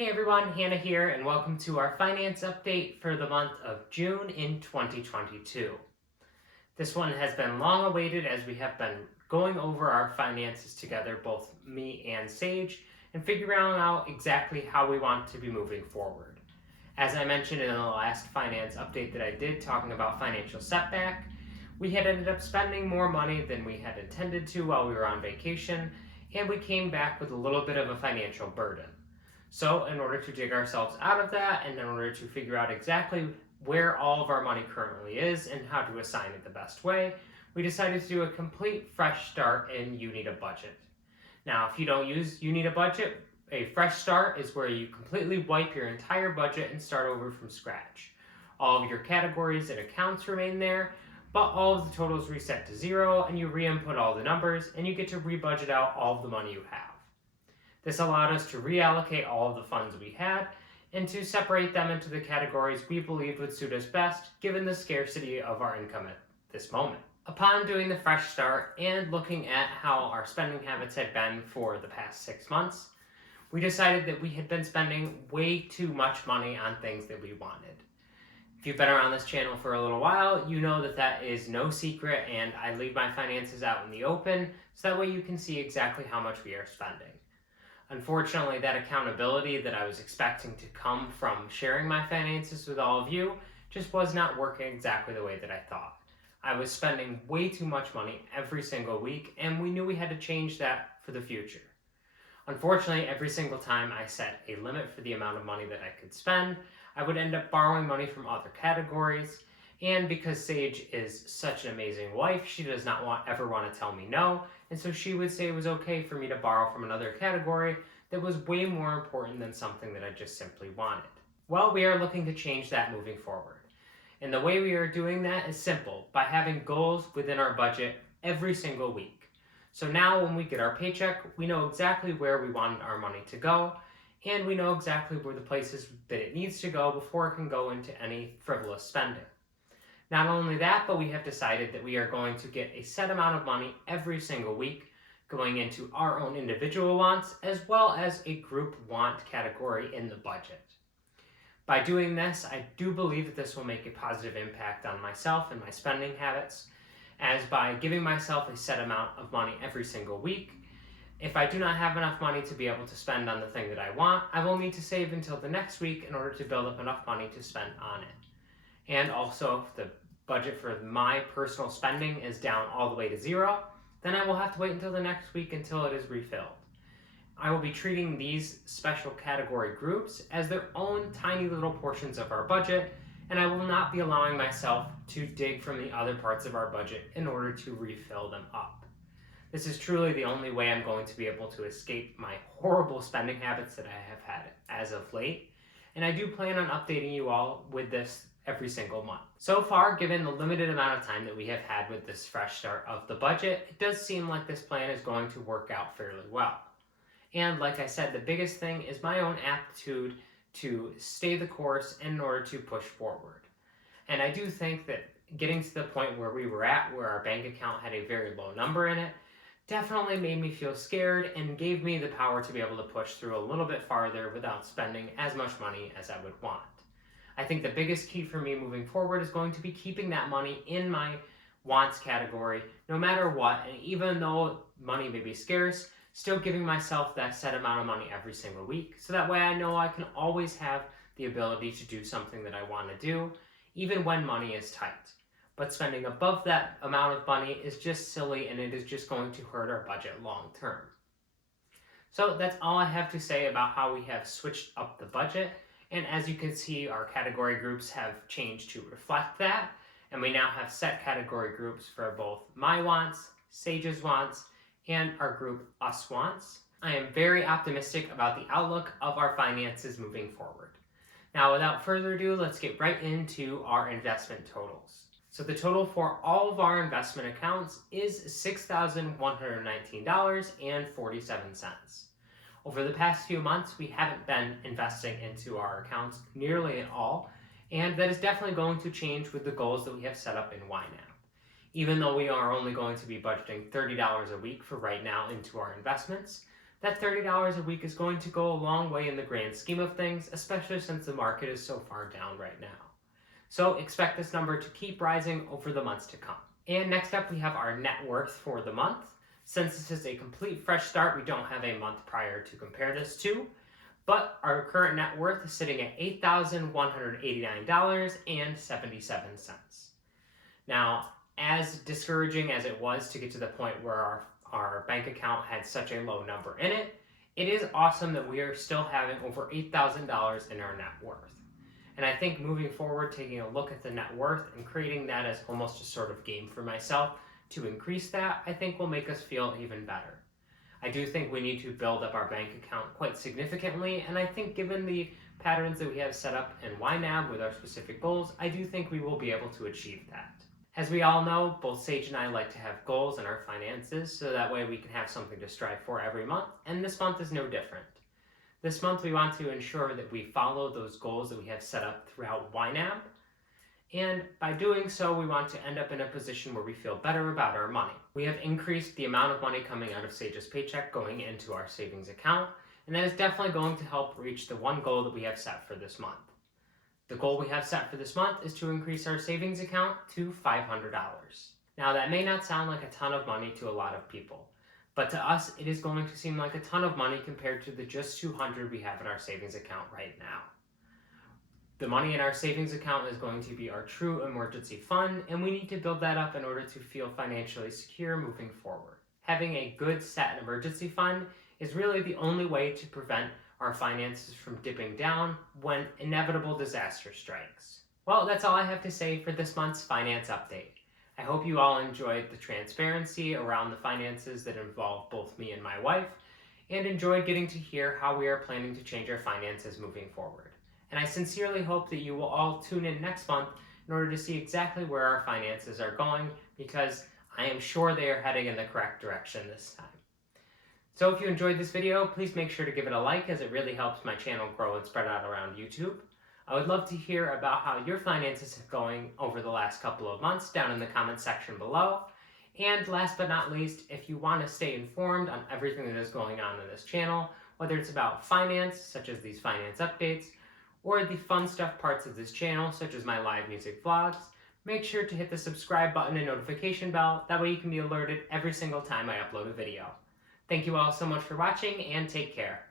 Hey everyone, Hannah here, and welcome to our finance update for the month of June in 2022. This one has been long awaited as we have been going over our finances together, both me and Sage, and figuring out exactly how we want to be moving forward. As I mentioned in the last finance update that I did talking about financial setback, we had ended up spending more money than we had intended to while we were on vacation, and we came back with a little bit of a financial burden. So in order to dig ourselves out of that and in order to figure out exactly where all of our money currently is and how to assign it the best way, we decided to do a complete fresh start in You Need a Budget. Now, if you don't use You Need a Budget, a fresh start is where you completely wipe your entire budget and start over from scratch. All of your categories and accounts remain there, but all of the totals reset to zero and you re-input all the numbers and you get to re-budget out all of the money you have. This allowed us to reallocate all of the funds we had and to separate them into the categories we believed would suit us best given the scarcity of our income at this moment. Upon doing the fresh start and looking at how our spending habits had been for the past 6 months, we decided that we had been spending way too much money on things that we wanted. If you've been around this channel for a little while, you know that that is no secret and I leave my finances out in the open so that way you can see exactly how much we are spending. Unfortunately, that accountability that I was expecting to come from sharing my finances with all of you just was not working exactly the way that I thought. I was spending way too much money every single week, and we knew we had to change that for the future. Unfortunately, every single time I set a limit for the amount of money that I could spend, I would end up borrowing money from other categories, and because Sage is such an amazing wife, she does not ever want to tell me no, and so she would say it was okay for me to borrow from another category that was way more important than something that I just simply wanted. Well, we are looking to change that moving forward. And the way we are doing that is simple, by having goals within our budget every single week. So now when we get our paycheck, we know exactly where we want our money to go, and we know exactly where the places that it needs to go before it can go into any frivolous spending. Not only that, but we have decided that we are going to get a set amount of money every single week going into our own individual wants as well as a group want category in the budget. By doing this, I do believe that this will make a positive impact on myself and my spending habits, as by giving myself a set amount of money every single week, if I do not have enough money to be able to spend on the thing that I want, I will need to save until the next week in order to build up enough money to spend on it. And also, if the budget for my personal spending is down all the way to zero, then I will have to wait until the next week until it is refilled. I will be treating these special category groups as their own tiny little portions of our budget, and I will not be allowing myself to dig from the other parts of our budget in order to refill them up. This is truly the only way I'm going to be able to escape my horrible spending habits that I have had as of late, and I do plan on updating you all with this every single month. So far, given the limited amount of time that we have had with this fresh start of the budget, it does seem like this plan is going to work out fairly well. And like I said, the biggest thing is my own aptitude to stay the course in order to push forward. And I do think that getting to the point where we were at, where our bank account had a very low number in it, definitely made me feel scared and gave me the power to be able to push through a little bit farther without spending as much money as I would want. I think the biggest key for me moving forward is going to be keeping that money in my wants category no matter what, and even though money may be scarce, still giving myself that set amount of money every single week so that way I know I can always have the ability to do something that I want to do even when money is tight. But spending above that amount of money is just silly and it is just going to hurt our budget long term. So that's all I have to say about how we have switched up the budget. And as you can see, our category groups have changed to reflect that. And we now have set category groups for both my wants, Sage's wants, and our group Us wants. I am very optimistic about the outlook of our finances moving forward. Now, without further ado, let's get right into our investment totals. So the total for all of our investment accounts is $6,119.47. Over the past few months, we haven't been investing into our accounts nearly at all, and that is definitely going to change with the goals that we have set up in YNAB. Even though we are only going to be budgeting $30 a week for right now into our investments, that $30 a week is going to go a long way in the grand scheme of things, especially since the market is so far down right now. So expect this number to keep rising over the months to come. And next up, we have our net worth for the month. Since this is a complete fresh start, we don't have a month prior to compare this to, but our current net worth is sitting at $8,189.77. Now, as discouraging as it was to get to the point where our bank account had such a low number in it, it is awesome that we are still having over $8,000 in our net worth. And I think moving forward, taking a look at the net worth and creating that as almost a sort of game for myself to increase that, I think will make us feel even better. I do think we need to build up our bank account quite significantly, and I think given the patterns that we have set up in YNAB with our specific goals, I do think we will be able to achieve that. As we all know, both Sage and I like to have goals in our finances, so that way we can have something to strive for every month, and this month is no different. This month we want to ensure that we follow those goals that we have set up throughout YNAB, and by doing so we want to end up in a position where we feel better about our money. We have increased the amount of money coming out of Sage's paycheck going into our savings account, and that is definitely going to help reach the one goal that we have set for this month. The goal we have set for this month is to increase our savings account to $500. Now that may not sound like a ton of money to a lot of people, but to us, it is going to seem like a ton of money compared to the just $200 we have in our savings account right now. The money in our savings account is going to be our true emergency fund, and we need to build that up in order to feel financially secure moving forward. Having a good set emergency fund is really the only way to prevent our finances from dipping down when inevitable disaster strikes. Well, that's all I have to say for this month's finance update. I hope you all enjoyed the transparency around the finances that involve both me and my wife, and enjoyed getting to hear how we are planning to change our finances moving forward. And I sincerely hope that you will all tune in next month in order to see exactly where our finances are going, because I am sure they are heading in the correct direction this time. So if you enjoyed this video, please make sure to give it a like, as it really helps my channel grow and spread out around YouTube. I would love to hear about how your finances are going over the last couple of months down in the comment section below. And last but not least, if you want to stay informed on everything that is going on in this channel, whether it's about finance, such as these finance updates, or the fun stuff parts of this channel, such as my live music vlogs, make sure to hit the subscribe button and notification bell. That way you can be alerted every single time I upload a video. Thank you all so much for watching, and take care.